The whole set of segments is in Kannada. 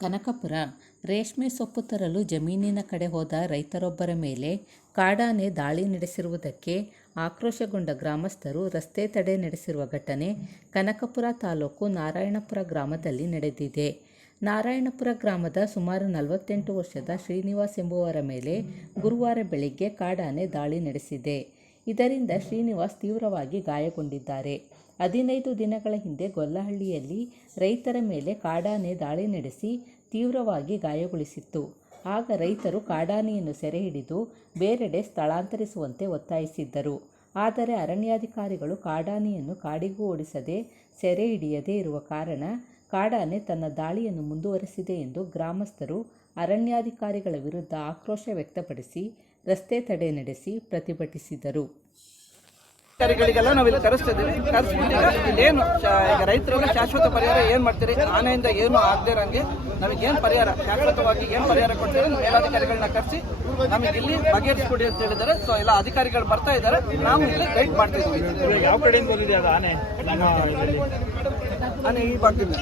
ಕನಕಪುರ ರೇಷ್ಮೆ ಸೊಪ್ಪು ತರಲು ಜಮೀನಿನ ಕಡೆ ಹೋದ ರೈತರೊಬ್ಬರ ಮೇಲೆ ಕಾಡಾನೆ ದಾಳಿ ನಡೆಸಿರುವುದಕ್ಕೆ ಆಕ್ರೋಶಗೊಂಡ ಗ್ರಾಮಸ್ಥರು ರಸ್ತೆ ತಡೆ ನಡೆಸಿರುವ ಘಟನೆ ಕನಕಪುರ ತಾಲೂಕು ನಾರಾಯಣಪುರ ಗ್ರಾಮದಲ್ಲಿ ನಡೆದಿದೆ. ನಾರಾಯಣಪುರ ಗ್ರಾಮದ ಸುಮಾರು 48 ವರ್ಷದ ಶ್ರೀನಿವಾಸ್ ಎಂಬುವರ ಮೇಲೆ ಗುರುವಾರ ಬೆಳಿಗ್ಗೆ ಕಾಡಾನೆ ದಾಳಿ ನಡೆಸಿದೆ. ಇದರಿಂದ ಶ್ರೀನಿವಾಸ್ ತೀವ್ರವಾಗಿ ಗಾಯಗೊಂಡಿದ್ದಾರೆ. 15 ದಿನಗಳ ಹಿಂದೆ ಗೊಲ್ಲಹಳ್ಳಿಯಲ್ಲಿ ರೈತರ ಮೇಲೆ ಕಾಡಾನೆ ದಾಳಿ ನಡೆಸಿ ತೀವ್ರವಾಗಿ ಗಾಯಗೊಳಿಸಿತ್ತು. ಆಗ ರೈತರು ಕಾಡಾನೆಯನ್ನು ಸೆರೆ ಹಿಡಿದು ಬೇರೆಡೆ ಸ್ಥಳಾಂತರಿಸುವಂತೆ ಒತ್ತಾಯಿಸಿದ್ದರು. ಆದರೆ ಅರಣ್ಯಾಧಿಕಾರಿಗಳು ಕಾಡಾನೆಯನ್ನು ಕಾಡಿಗೂ ಓಡಿಸದೆ ಸೆರೆ ಹಿಡಿಯದೇ ಇರುವ ಕಾರಣ ಕಾಡಾನೆ ತನ್ನ ದಾಳಿಯನ್ನು ಮುಂದುವರೆಸಿದೆ ಎಂದು ಗ್ರಾಮಸ್ಥರು ಅರಣ್ಯಾಧಿಕಾರಿಗಳ ವಿರುದ್ಧ ಆಕ್ರೋಶ ವ್ಯಕ್ತಪಡಿಸಿ ರಸ್ತೆ ತಡೆ ನಡೆಸಿ ಪ್ರತಿಭಟಿಸಿದರು. ಅಧಿಕಾರಿಗಳಿಗೆಲ್ಲ ನಾವಿಲ್ಲಿ ಕರೆಸ್ತಿದ್ದೀವಿ. ಕರೆಸ್ಬಿಟ್ಟು ಇಲ್ಲೇನು ಈಗ ರೈತರಿಗೆ ಶಾಶ್ವತ ಪರಿಹಾರ ಏನು ಮಾಡ್ತೀರಿ, ಆನೆಯಿಂದ ಏನು ಆಗದೆ ಇರೋಂಗೆ ನಮಗೇನು ಪರಿಹಾರ ಶಾಶ್ವತವಾಗಿ ಏನು ಪರಿಹಾರ ಕೊಡ್ತೀವಿ, ಮೇಲಾಧಿಕಾರಿಗಳನ್ನ ಕರೆಸಿ ನಮಗೆ ಇಲ್ಲಿ ಬಗೆಹರಿಸ್ಕೊಡಿ ಅಂತ ಹೇಳಿದ್ದಾರೆ. ಸೊ ಎಲ್ಲ ಅಧಿಕಾರಿಗಳು ಬರ್ತಾ ಇದ್ದಾರೆ, ನಾವು ಇಲ್ಲಿ ಗೈಡ್ ಮಾಡ್ತಿದ್ದೀವಿ. ಯಾವ ಕಡೆಯಿಂದ ಬಂದಿದೆ ಅದು ಆನೆ? ಆನೆ ಈ ಭಾಗದಿಂದ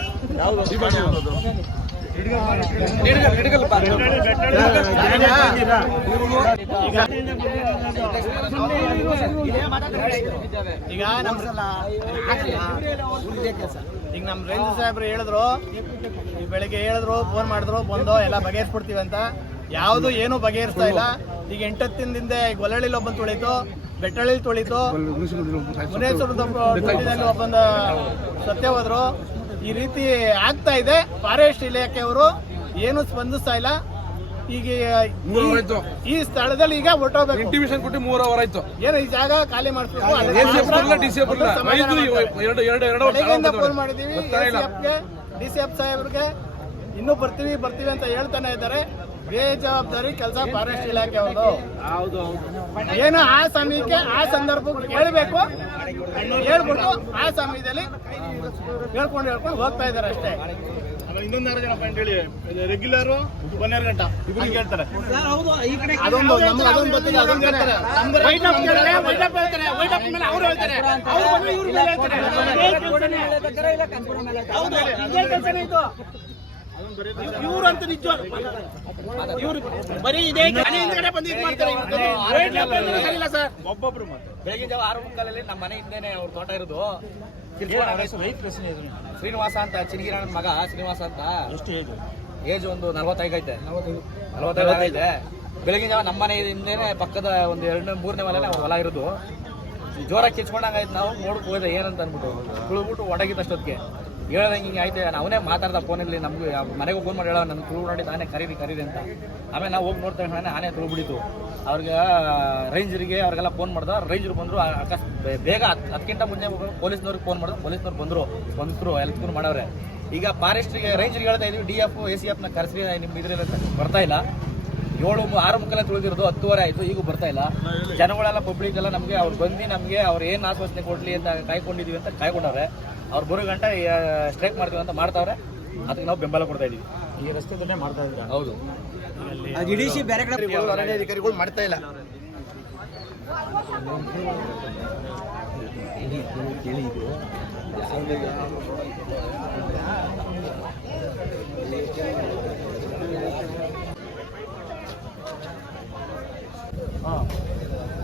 ಈಗ ನಮ್ಮ ರೇಂಜ್ ಸಾಹೇಬ್ರು ಹೇಳಿದ್ರು, ಈ ಬೆಳಿಗ್ಗೆ ಹೇಳಿದ್ರು, ಫೋನ್ ಮಾಡಿದ್ರು, ಬಂದು ಎಲ್ಲ ಬಗೆಹರಿಸ್ಬಿಡ್ತೀವಿ ಅಂತ. ಯಾವುದು ಏನು ಬಗೆಹರಿಸ್ತಾ ಇಲ್ಲ. ಈಗ 8 ದಿನದಿಂದ ಗೊಲ್ಲಳ್ಳಿಲಿ ಒಬ್ಬಂದು ತುಳಿತು, ಬೆಟ್ಟಳ್ಳಿಲಿ ತುಳಿತು, ಮುನೇಶ್ವರದ ಒಬ್ಬಂದು ಸತ್ಯ ಹೋದ್ರು. ಈ ರೀತಿ ಆಗ್ತಾ ಇದೆ. ಫಾರೆಸ್ಟ್ ಇಲಾಖೆಯವರು ಏನು ಸ್ಪಂದಿಸ್ತಾ ಇಲ್ಲ. ಈಗ ಈ ಸ್ಥಳದಲ್ಲಿ ಈಗ ಹೊರಟೋಗ್ಬೇಕು. ಇಂಟಿಮೇಷನ್ ಕೊಟ್ಟು 3 ಅವರ್ ಆಯ್ತು. ಏನು ಈ ಜಾಗ ಖಾಲಿ ಮಾಡಿಸ್ಬೇಕು. ಫೋನ್ ಮಾಡಿದೀವಿ DCF ಸಾಹೇಬ್ರಿಗೆ, ಇನ್ನೂ ಬರ್ತೀವಿ ಅಂತ ಹೇಳ್ತಾನೆ ಇದ್ದಾರೆ. ಬೇಜವಾಬ್ದಾರಿ ಕೆಲಸ ಫಾರೆಸ್ಟ್ ಇಲಾಖೆ ಅವರು. ಏನು ಆ ಸಮಯಕ್ಕೆ ಆ ಸಂದರ್ಭಕ್ಕೆ ಹೇಳ್ಬೇಕು, ಹೇಳ್ಬಿಟ್ಟು ಆ ಸಮಯದಲ್ಲಿ ಹೇಳ್ಕೊಂಡು ಹೋಗ್ತಾ ಇದ್ದಾರೆ ಅಷ್ಟೇ. ಇನ್ನೊಂದು ಜನ ಪಾಯಿಂಟ್ ಹೇಳಿ, ರೆಗ್ಯುಲರ್ 1 ಗಂಟ ಇಬ್ಬರಿಗೆ ಹೇಳ್ತಾರೆ. ಅದೊಂದು ಗೊತ್ತಿಲ್ಲ, ಅದೊಂದು ಹೇಳ್ತಾರೆ. ಇವ್ರಂತ ನಿಜ ಇವ್ರು ಬರೀ ಇದೇ ಹಿಂದ್ಗಡೆ ಬಂದು ಇದು ಮಾಡ್ತಾರೆ. ಸರ್ ಒಬ್ಬೊಬ್ರು ಬೆಳಗಿನ ಜಾವ 6:30 ನಮ್ಮ ಮನೆ ಹಿಂದೆನೆ ಅವ್ರ ತೋಟ ಇರೋದು. ಶ್ರೀನಿವಾಸ ಅಂತ, ಚಿನ್ಗಿರಣ್ಣನ ಮಗ ಶ್ರೀನಿವಾಸ ಅಂತ. ಎಷ್ಟು ಏಜ್ ಒಂದು 45 ಐತೆ. 45 ಆಗೈತೆ. ಬೆಳಗಿನ ಜಾವ ನಮ್ಮ ಮನೆ ಹಿಂದೆನೆ ಪಕ್ಕದ ಒಂದು 2-3ನೇ ಮನೆನೇ ಹೊಲ ಇರೋದು. ಜೋರಾಗಿ ಕಿಚ್ಕೊಂಡಂಗಾಯ್ತು. ನಾವು ನೋಡಕ್ ಹೋದೆ ಏನಂತ ಅಂದ್ಬಿಟ್ಟು ತುಳಿದ್ಬಿಟ್ಟು ಒಡಗಿದ್ದಷ್ಟೊತ್ತಿಗೆ ಹೇಳ್ದಂಗೆ ಹಿಂಗೆ ಆಯ್ತು. ಅವನೇ ಮಾತಾಡ್ದ ಫೋನಲ್ಲಿ, ನಮ್ಗೆ ಮನೆಗೆ ಫೋನ್ ಮಾಡಿ ಹೇಳೋ ನನ್ನ ತುಳು ನೋಡಿ ನಾನೇ ಕರೀರಿ ಅಂತ. ಆಮೇಲೆ ನಾವು ಹೋಗಿ ನೋಡ್ತಾ ಆನೆ ತುಳುಬಿಡಿತು. ಅವ್ರಿಗೆ ರೇಂಜರಿಗೆ ಅವ್ರಿಗೆಲ್ಲ ಫೋನ್ ಮಾಡ್ದ. ರೇಂಜರ್ ಬಂದರು. ಬೇಗ 10ಕ್ಕಿಂತ ಮುಂಚೆ ಪೊಲೀಸ್ನವ್ರಿಗೆ ಫೋನ್ ಮಾಡಿದ್ರು. ಪೊಲೀಸ್ನವ್ರು ಬಂದರು ಎಲ್ಪೂ ಮಾಡವ್ರೆ. ಈಗ ಫಾರೆಸ್ಟ್ರಿಗೆ ರೇಂಜರ್ಗೆ ಹೇಳ್ತಾ ಇದೀವಿ, DF ACFನ ಕರೆಸಿ ನಿಮ್ಮ ಇದ್ರಲ್ಲಿ ಬರ್ತಾ ಇಲ್ಲ. 6:30 ತುಳಿದಿರೋದು 10:30 ಆಯಿತು, ಈಗೂ ಬರ್ತಾ ಇಲ್ಲ. ಜನಗಳೆಲ್ಲ ಪಬ್ಲಿಕ್ ಎಲ್ಲ ನಮಗೆ ಅವ್ರು ಬಂದು ನಮಗೆ ಅವ್ರು ಏನು ಆಶ್ವಾಸನೆ ಕೊಡಲಿ ಅಂತ ಕಾಯ್ಕೊಂಡಿದೀವಿ ಅಂತ ಕಾಯ್ಕೊಂಡವ್ರೆ. ಅವ್ರು ಬರೋ ಗಂಟೆ ಸ್ಟ್ರೈಕ್ ಮಾಡ್ತೀವಿ ಅಂತ ಮಾಡ್ತಾವ್ರೆ. ಅದಕ್ಕೆ ನಾವು ಬೆಂಬಲ ಕೊಡ್ತಾ ಇದೀವಿ. ಈ ರಸ್ತೆದನ್ನೇ ಮಾಡ್ತಾ ಇದ್ದಾರೆ. ಹೌದು, ಬೇರೆ ಕಡೆ ಅರಣ್ಯಾಧಿಕಾರಿಗಳು ಮಾಡ್ತಾ ಇಲ್ಲ.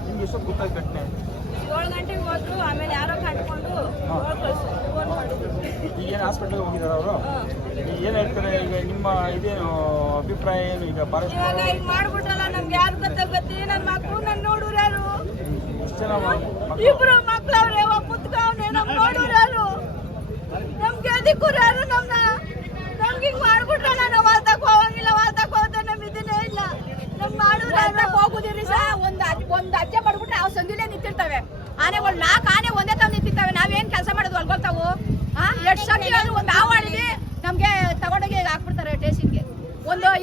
ನಿಮ್ಗೆ ಎಷ್ಟು ಗೊತ್ತಾಯ್ತು ಘಟನೆ? 7 ಗಂಟೆಗೆ ಹೋದ್ರು. ಆಮೇಲೆ ಯಾರೋ ಕಟ್ಕೊಂಡು ಫೋನ್ ಮಾಡಿದ್ರು. ಈಗೇನು ಹಾಸ್ಪಿಟಲ್ಗೆ ಹೋಗಿದ್ದಾರೆ ಅವರು? ಏನು ಹೇಳ್ತಾರೆ ಈಗ? ನಿಮ್ಮ ಇದೇನು ಅಭಿಪ್ರಾಯ ಏನು? ಈಗ ಫಾರೆಸ್ಟ್ ಇವಾಗ ಈಗ ಮಾಡ್ಬಿಟ್ರಲ್ಲ, ನಮ್ಗೆ ಯಾರು ಗೊತ್ತಾಗತ್ತಿ? ನನ್ನ ಮಕ್ಕಳು ನನ್ನ ನೋಡೂರು ಯಾರು? ಎಷ್ಟು ಜನ 2 ಮಕ್ಳವ್ರೆ, ಒಬ್ಬ ಮುತ್ಕವ್ನೆ. ನಮ್ ನೋಡೂರು ಯಾರು? ನಮ್ಗೆ ಅದಕ್ಕೂರು ಯಾರು? ನಮ್ಗೆ ಹಿಂಗ್ ಮಾಡ್ಬಿಟ್ರಲ್ಲ, ನಾವು ವಾಲ್ತಕ್ ಹೋಗಂಗಿಲ್ಲ. ವಾಲ್ತಕ್ ಹೋದ ನಮ್ ಇದನ್ನೇ ಇಲ್ಲ. ನಮ್ ಮಾಡೋರು ಹೋಗುದಿರಿ ಸರ್. ಒಂದ್ ಅಜ್ಜೆ ಮಾಡ್ಬಿಟ್ರೆ ಅವ್ ಸಂದಿಲೇ ನಿಂತಿರ್ತವೆ ಆನೆಗಳು. 4 ಆನೆ ಒಂದೇ ತಾವ್ ನಿಂತಿರ್ತವೆ. ನಾವೇನ್ ಕೆಲಸ ಮಾಡೋದು ಅಲ್ಗೊಳ್ತಾವು? ಎಷ್ಟು ಸತಿ ಒಂದು ಆವಾಡಿಲಿ ನಮ್ಗೆ ತಗೊಂಡೋಗಿ ಹಾಕ್ಬಿಡ್ತಾರೆ ಸ್ಟೇಷನ್ಗೆ.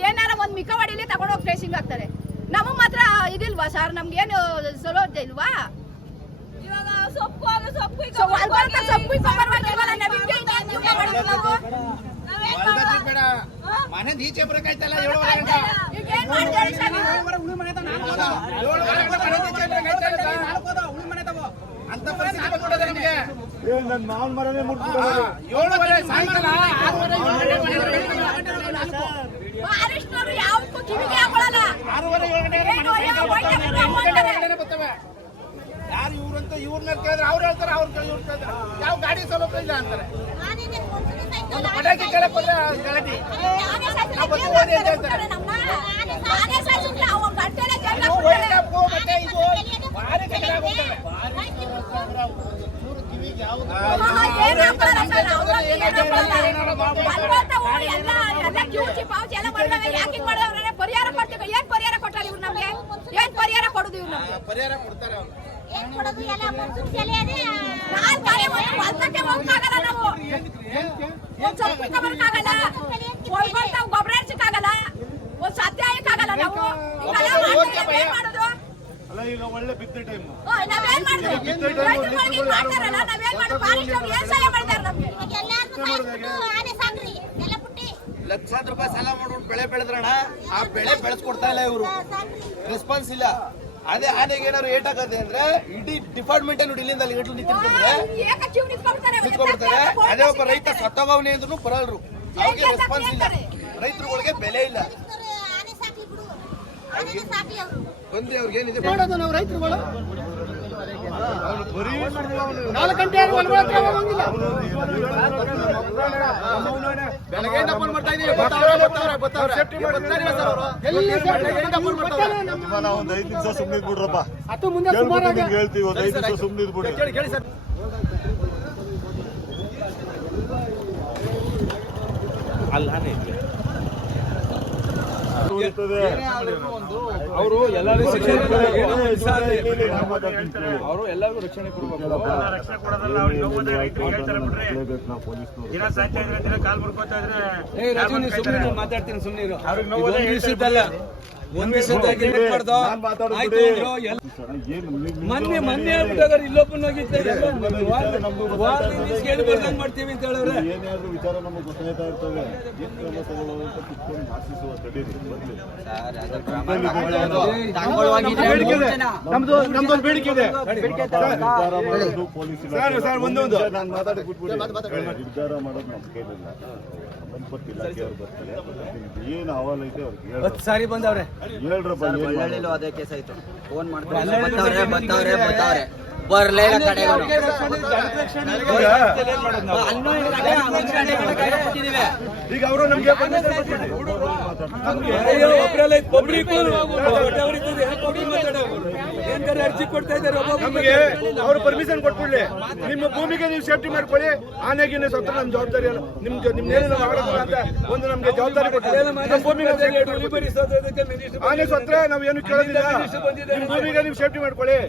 ಏನಾರ ಒಂದ್ ಮಿಕ್ಕವಾಡಿಲಿ ತಗೊಂಡೋಗಿ ಸ್ಟೇಷನ್ಗೆ ಹಾಕ್ತಾರೆ. ನಮಗ್ ಮಾತ್ರ ಇದಿಲ್ವಾ ಸರ್? ನಮ್ಗೇನು ಸೌಲಭ್ಯ ಇಲ್ವಾ? ಇವಾಗ ಸೊಪ್ಪು ಮನೆ ಈಚೆ ಬರಕಾಯ್ತಲ್ಲ. ಅಂತ ಪರಿಸ್ಥಿತಿ ಬಂದ್ಬಿಡೋದು ನಿಮಗೆ. ನನ್ನ ಮಾವನ ಮರನೇ ಮುಟ್ಬಿಟ್ಟು 7:30 ಸಾಯಂಕಾಲ 6:30 ಇವ್ರನ್ನ ಕೇಳಿದ್ರೆ ಅವ್ರು ಹೇಳ್ತಾರೆ, ಅವ್ರು ಕೇಳಿದ್ರೆ ಯಾವ ಗಾಡಿ ಸೌಲಭ್ಯ ಇಲ್ಲ ಅಂತಾರೆ. ಒಂದು ಪಟಾಕಿ ಕೇಳಕ್ ಹೋದ್ರೆ ಗಲಾಟೆ. ನಾವು ಬಂದು ಓದಿ ಅಂತ ಹೇಳ್ತಾರೆ. ಇದು ವರ್ಲ್ಡ್ ಕಪ್ ಮತ್ತೆ ಇದು ಭಾರಿ ಕೆಟ್ಟದಾಗೋಗ್ತವೆ. ಚೂರು ಕಿವಿಗೆ ಯಾವುದು ಪರಿಹಾರ ಕೊಡ್ತೀವಿ. ಏನ್ ಪರಿಹಾರ ಕೊಟ್ಟಾರ ಇವ್ರು ನಮ್ಗೆ? ಏನ್ ಪರಿಹಾರ ಕೊಡುದು ಇವ್ರು ನಮ್ಗೆ? ಪರಿಹಾರ ಕೊಡ್ತಾರೆ ಅವ್ರು. ಗೊಬ್ಬರ ಹಚ್ಚಕ್ಕಾಗಲ್ಲ, ಒಂದ್ ಸತ್ಯ ಆಗಲ್ಲ. ನಾವು ಅಲ್ಲ ಈಗ ಒಳ್ಳೆ ಬಿತ್ತನೆ ಟೈಮ್. ನಾವೇನ್ ಮಾಡುದು? ಮಾಡ್ತಾರಲ್ಲ, ನಾವೇನ್ ಮಾಡುದು? ಫಾರೆಸ್ಟ್ ಅವ್ರು ಏನ್ ಸಹಾಯ ಮಾಡಿದಾರೆ ನಮ್ಗೆ? ಲಕ್ಷಾಂತರ ರೂಪಾಯಿ ಸಾಲ ಮಾಡ್ಕೊಂಡು ಬೆಳೆ ಬೆಳೆದ್ರಣ, ಆ ಬೆಳೆ ಬೆಳೆಸ್ಕೊಡ್ತಾ ಇಲ್ಲ ಇವರು, ರೆಸ್ಪಾನ್ಸ್ ಇಲ್ಲ. ಅದೇ ಆನೆಗೆ ಏನಾದ್ರು ಏಟ್ ಆಗದೆ ಅಂದ್ರೆ ಇಡೀ ಡಿಪಾರ್ಟ್ಮೆಂಟ್ ನೋಡಿ ಇಲ್ಲಿಂದ ಅಲ್ಲಿ ಗಂಟಲು ನಿಂತ್ಕೊಳ್ತಾರೆ. ಅದೇ ಒಬ್ಬ ರೈತ ಸತ್ತೋಗವನೇ ಅಂದ್ರೂ ಬರಲ್ರು, ಅವ್ರಿಗೆ ರೆಸ್ಪಾನ್ಸ್ ಇಲ್ಲ, ರೈತರುಗಳಿಗೆ ಬೆಲೆ ಇಲ್ಲ. ಬಂದು ಅವ್ರಿಗೆ ಏನಿದೆ ಮಾಡೋದು ನಾವು ರೈತರುಗಳು 4 ಗಂಟೆ ಹೋಗಂಗಿಲ್ಲ. ಬೆಳಗ್ಗೆಯಿಂದ ಫೋನ್ ಮಾಡ್ತಾ ಇದೀವಿ, ಬರ್ತಾವ್ರೆ. ಸೇಫ್ಟಿ ಮಾಡ್ತಾರೆ ಸರ್ ಅವರು. ಎಲ್ಲಿ ಒಂದು 5 ನಿಮಿಷ ಸುಮ್ಮನೆ ಬಿಡ್ರಪ್ಪ, ಅದು ಮುಂದೆ ಹೇಳ್ತೀವಿ. ಒಂದು 5 ನಿಮಿಷ ಸುಮ್ಮನೆ ಇದ್ಬಿಡಿ. ಕೇಳಿ ಸರ್. ಅವರು ಎಲ್ಲರೂ ಅವರು ಎಲ್ಲರಿಗೂ ರಕ್ಷಣೆ ಕೊಡಬೇಕು. ಮಾತಾಡ್ತೀನಿ ಸುಮ್ಮನೆ ಒಂದ್ ಮೊನ್ನೆ ಹೇಳ್ಬಿಟ್ಟಾಗ ಇಲ್ಲೊಬ್ಬನಾಗಿದ್ದ ಮಾಡ್ತೀವಿ ಅಂತ ಹೇಳಿದ್ರೆ ಏನಾದ್ರು ವಿಚಾರ ನಮಗೆ ಗೊತ್ತಾಗ್ತಾ ಇರ್ತವೆ. ಏನ್ ಕ್ರಮ ತಗೊಳ್ಳೋದು ಅಂತ ಕಿತ್ಕೊಂಡು ಭಾಷಿಸುವ ತಡೀರಿ. ನಮ್ದೊಂದು ಬೇಡಿಕೆ ಇದೆ. ಪೊಲೀಸ್ ಇಲಾಖೆ ನಾನು ಮಾತಾಡಿ ಬಿಟ್ಬಿಡಿ. ನಿರ್ಧಾರ ಮಾಡೋದು ನಮ್ಮ ಕೈಲಿಲ್ಲ, ಸಂಬಂಧಪಟ್ಟ ಇಲಾಖೆಯವ್ರು ಬರ್ತಾರೆ. ಏನು ಅಹವಾಲು ಐತೆ ಅವ್ರಿಗೆ ಹತ್ತು ಸಾರಿ ಬಂದವ್ರೆ ಹೇಳ್ರಪ್ಪ. ಅದೇ ಕೇಸ್ ಆಯ್ತು, ಫೋನ್ ಮಾಡ್ತಾರೆ ಬರ್ಲೇ ಇಲ್ಲ ಕಡೆಗೆ. ಈಗ ಅವರು ನಮ್ಗೆ ಅರ್ಜಿ ಕೊಡ್ತಾ ಇದ್ದಾರೆ. ನಮಗೆ ಅವರು ಪರ್ಮಿಷನ್ ಕೊಟ್ಬಿಡ್ಲಿ, ನಿಮ್ಮ ಭೂಮಿಗೆ ನೀವು ಸೇಫ್ಟಿ ಮಾಡ್ಕೊಳ್ಳಿ, ಆನೆಗಿನ ಸತ್ತ ನಮ್ ಜವಾಬ್ದಾರಿ ಅಲ್ಲ, ನಿಮ್ಗೆ ನಿಮ್ಗೆ ಮಾಡೋದಿಲ್ಲ ಅಂತ ಒಂದು ನಮ್ಗೆ ಜವಾಬ್ದಾರಿ ಕೊಟ್ಟಿಲ್ಲ. ಆನೆ ಸತ್ರೆ ನಾವ್ ಏನು ಕೇಳೋದಿಲ್ಲ, ನಿಮ್ ಭೂಮಿಗೆ ನೀವು ಸೇಫ್ಟಿ ಮಾಡ್ಕೊಳ್ಳಿ.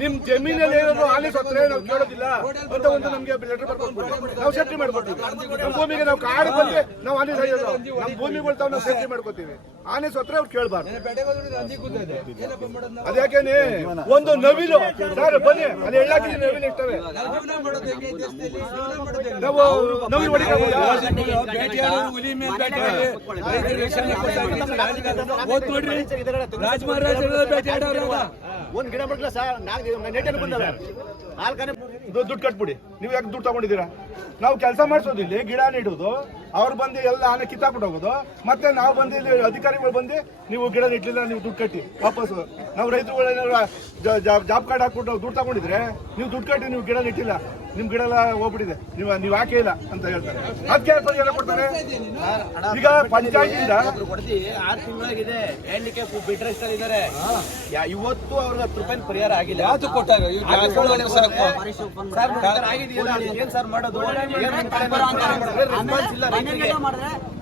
ನಿಮ್ ಜಮೀನಲ್ಲಿ ಏನಾದ್ರು ಆನೆ ಸತ್ರೆ ನಾವು ಕೇಳೋದಿಲ್ಲ ಅಂತ ಒಂದು ನಮ್ಗೆ ಲೆಟರ್ ಬರ್ಕೊಟ್ಬಿಡಿ, ನಾವು ಸೇಫ್ಟಿ ಮಾಡ್ಕೊತೀವಿ. ನಮ್ಮ ಭೂಮಿಗೆ ನಾವು ಕಾಡು ಬಂದು ನಾವು ಆನೆ ಸಾಯೋದು, ನಮ್ಮ ಭೂಮಿಗಳು ತಾವು ನಾವು ಸೇಫ್ಟಿ ಮಾಡ್ಕೋತೀವಿ. ಆನೆ ಸತ್ರೆ ಅವ್ರು ಕೇಳ್ಬಾರ್ದು. ಅದ್ಯಾಕೇನೆ ಒಂದು ನವಿಲು ಸರ್ ಬನ್ನಿ ಅಲ್ಲಿ ಎಳ್ಳಾಕಿದ ನವಿಲು ಇರ್ತವೆ, ನಾವು ನವಿಲು ಹೊಡಿಕಾಗೋದಿಲ್ಲ. ಒಂದ್ ಗಿಡ ಬಿಡ್ಲ ಸರ್, ನೆಟ್ಟನ್ನು ಬಂದವೆ ದುಡ್ಡು ಕಟ್ಬಿಡಿ. ನೀವು ಯಾಕೆ ದುಡ್ಡು ತಗೊಂಡಿದ್ದೀರಾ? ನಾವು ಕೆಲಸ ಮಾಡಿಸೋದು ಇಲ್ಲಿ, ಗಿಡ ನೆಡೋದು, ಅವ್ರು ಬಂದು ಎಲ್ಲ ಆನೆ ಕಿತ್ತಾಕ್ಬಿಟ್ಟು ಹೋಗೋದು. ಮತ್ತೆ ನಾವು ಬಂದು ಇಲ್ಲಿ ಅಧಿಕಾರಿಗಳು ಬಂದು ನೀವು ಗಿಡ ನೆಟ್ಲಿಲ್ಲ, ನೀವು ದುಡ್ಡು ಕಟ್ಟಿ ವಾಪಸ್ಸು. ನಾವು ರೈತರುಗಳು ಜಾಬ್ ಕಾರ್ಡ್ ಹಾಕ್ಬಿಟ್ಟು ನಾವು ದುಡ್ಡು ತಗೊಂಡಿದ್ರೆ ನೀವು ದುಡ್ಡು ಕಟ್ಟಿ ನೀವು ಗಿಡ ನೆಟ್ಟಿಲ್ಲ, ನಿಮ್ ಗಿಡ ಎಲ್ಲ ಹೋಗ್ಬಿಟ್ಟಿದೆ, ನೀವು ಹಾಕೇ ಇಲ್ಲ ಅಂತ ಹೇಳ್ತಾರೆ. ಅದಕ್ಕೆ ಪರಿಹಾರ ಕೊಡ್ತಾರೆ. ಈಗ ಪಂಚಾಯತಿಂದ 6 ತಿಂಗಳಾಗಿದೆ ಹೇಳಲಿಕ್ಕೆ ಬಿಟ್ರೆ ಇದ್ದಾರೆ. ಇವತ್ತು ಅವ್ರಿಗೆ 10 ರೂಪಾಯಿ ಪರಿಹಾರ ಆಗಿಲ್ಲ. ಯಾವ್ದು ಕೊಟ್ಟಾಗ ಏನ್ ಸರ್ ಮಾಡೋದು? ರೆಸ್ಪಾನ್ಸ್ ಇಲ್ಲ,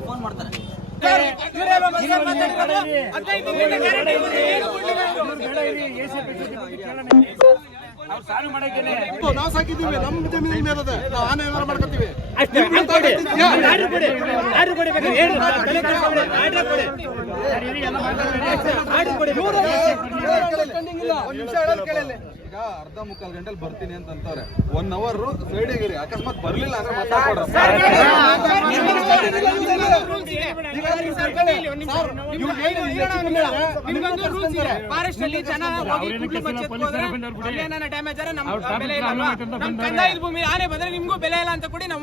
ಫೋನ್ ಮಾಡ್ತಾರೆ. ನಾವು ಸಾಕಿದ್ದೀವಿ, ನಮ್ಮ ಜಮೀನಿನ ಮೇಲೆ ಅದ, ನಾವು ಆನೆ ಏನಾರು ಮಾಡ್ಕೊತೀವಿ. ಒಂದ್ ನಿಮಿಷ ಹೇಳೋದು ಕೇಳಿ. ಈಗ ಅರ್ಧ ಮುಕ್ಕಾಲು ಗಂಟೆಲಿ ಬರ್ತೀನಿ ಅಂತ ಅಂತಾರೆ. 1 ಅವರ್ ಸೈಡಿಗಿರಿ, ಅಕಸ್ಮಾತ್ ಬರ್ಲಿಲ್ಲ ಅಂದ್ರೆ ಭೂಮಿ ಆನೆ ಬಂದ್ರೆ ನಿಮ್ಗೂ ಬೆಲೆ ಇಲ್ಲ ಅಂತ ಕೊಡಿ ನಾವು